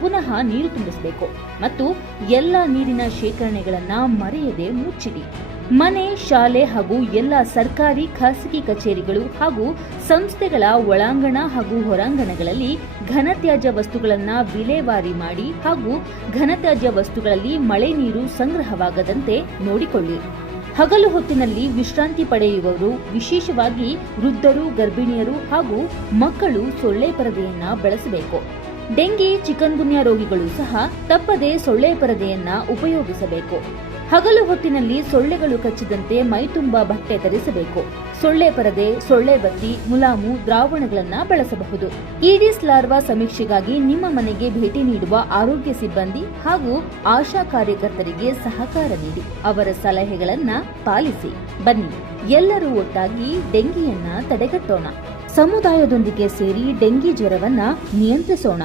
ಪುನಃ ನೀರು ತುಂಬಿಸಬೇಕು ಮತ್ತು ಎಲ್ಲ ನೀರಿನ ಶೇಖರಣೆಗಳನ್ನ ಮರೆಯದೆ ಮುಚ್ಚಿಡಿ. ಮನೆ, ಶಾಲೆ ಹಾಗೂ ಎಲ್ಲ ಸರ್ಕಾರಿ, ಖಾಸಗಿ ಕಚೇರಿಗಳು ಹಾಗೂ ಸಂಸ್ಥೆಗಳ ಒಳಾಂಗಣ ಹಾಗೂ ಹೊರಾಂಗಣಗಳಲ್ಲಿ ಘನತ್ಯಾಜ್ಯ ವಸ್ತುಗಳನ್ನು ವಿಲೇವಾರಿ ಮಾಡಿ ಹಾಗೂ ಘನತ್ಯಾಜ್ಯ ವಸ್ತುಗಳಲ್ಲಿ ಮಳೆ ನೀರು ಸಂಗ್ರಹವಾಗದಂತೆ ನೋಡಿಕೊಳ್ಳಿ. ಹಗಲು ಹೊತ್ತಿನಲ್ಲಿ ವಿಶ್ರಾಂತಿ ಪಡೆಯುವವರು, ವಿಶೇಷವಾಗಿ ವೃದ್ಧರು, ಗರ್ಭಿಣಿಯರು ಹಾಗೂ ಮಕ್ಕಳು ಸೊಳ್ಳೆ ಪರದೆಯನ್ನ ಬಳಸಬೇಕು. ಡೆಂಗಿ, ಚಿಕನ್ಗುನ್ಯಾ ರೋಗಿಗಳು ಸಹ ತಪ್ಪದೆ ಸೊಳ್ಳೆ ಪರದೆಯನ್ನ ಉಪಯೋಗಿಸಬೇಕು. ಹಗಲು ಹೊತ್ತಿನಲ್ಲಿ ಸೊಳ್ಳೆಗಳು ಕಚ್ಚಿದಂತೆ ಮೈತುಂಬಾ ಬಟ್ಟೆ ಧರಿಸಬೇಕು. ಸೊಳ್ಳೆ ಪರದೆ, ಸೊಳ್ಳೆ ಬತ್ತಿ, ಮುಲಾಮು, ದ್ರಾವಣಗಳನ್ನು ಬಳಸಬಹುದು. ಈಡಿಸ್ ಲಾರ್ವಾ ಸಮೀಕ್ಷೆಗಾಗಿ ನಿಮ್ಮ ಮನೆಗೆ ಭೇಟಿ ನೀಡುವ ಆರೋಗ್ಯ ಸಿಬ್ಬಂದಿ ಹಾಗೂ ಆಶಾ ಕಾರ್ಯಕರ್ತರಿಗೆ ಸಹಕಾರ ನೀಡಿ. ಅವರ ಸಲಹೆಗಳನ್ನ ಪಾಲಿಸಿ. ಬನ್ನಿ, ಎಲ್ಲರೂ ಒಟ್ಟಾಗಿ ಡೆಂಗಿಯನ್ನ ತಡೆಗಟ್ಟೋಣ. ಸಮುದಾಯದೊಂದಿಗೆ ಸೇರಿ ಡೆಂಗಿ ಜ್ವರವನ್ನ ನಿಯಂತ್ರಿಸೋಣ.